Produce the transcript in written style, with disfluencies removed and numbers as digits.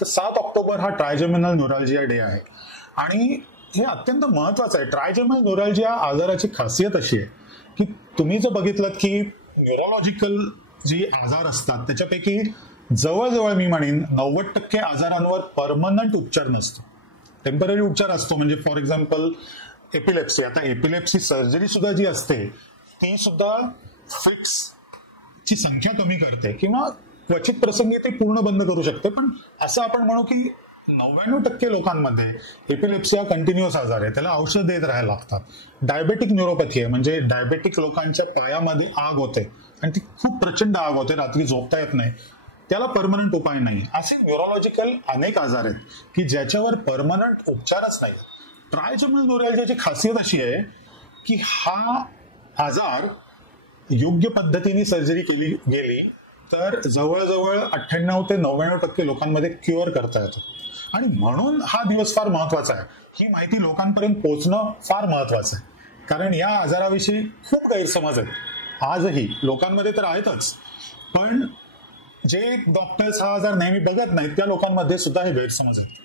तर 7 ऑक्टोबर हा ट्रायजेमिनल न्यूरॅल्जिया डे आहे. आणि हे अत्यंत महत्वाचं आहे. ट्रायजेमिनल न्यूरॅल्जिया आजाराची खासियत अशी आहे की तुम्ही जर बघितलं की न्यूरोलॉजिकल जी आजार असतात त्याच्यापैकी जवळजवळ मी म्हणेन 90% आजारांवर परमनंट उपचार नसतो, टेम्पररी उपचार असतो. म्हणजे फॉर एक्झाम्पल एपिलेप्सी. आता एपिलेप्सी सर्जरी सुद्धा जी असते ती सुद्धा फिट्स ची संख्या कमी करते किंवा क्वचित प्रसंगी ती पूर्ण बंद करू शकते. पण असं आपण म्हणू की 99% लोकांमध्ये एपिलेप्सी हा कंटिन्युअस आजार आहे, त्याला औषध देत राहायला लागतात. डायबेटिक न्यूरोपॅथी आहे, म्हणजे डायबेटिक लोकांच्या पायामध्ये आग होते आणि ती खूप प्रचंड आग होते, रात्री झोपता येत नाही, त्याला परमनंट उपाय नाही. असे न्यूरोलॉजिकल अनेक आजार आहेत की ज्याच्यावर परमनंट उपचारच नाही. ट्रायजेमिनल न्यूरॅल्जियाची खासियत अशी आहे की हा आजार योग्य पद्धतीने सर्जरी केली गेली तर जवळजवळ 98 ते 99% लोकांमध्ये क्युअर करता येतो. आणि म्हणून हा दिवस फार महत्वाचा आहे. ही माहिती लोकांपर्यंत पोहोचणं फार महत्वाचं आहे, कारण या आजाराविषयी खूप गैरसमज आहेत आजही लोकांमध्ये तर आहेतच, पण जे डॉक्टर्स हा आजार नेहमी बघत नाहीत त्या लोकांमध्ये सुद्धा हे गैरसमज आहेत.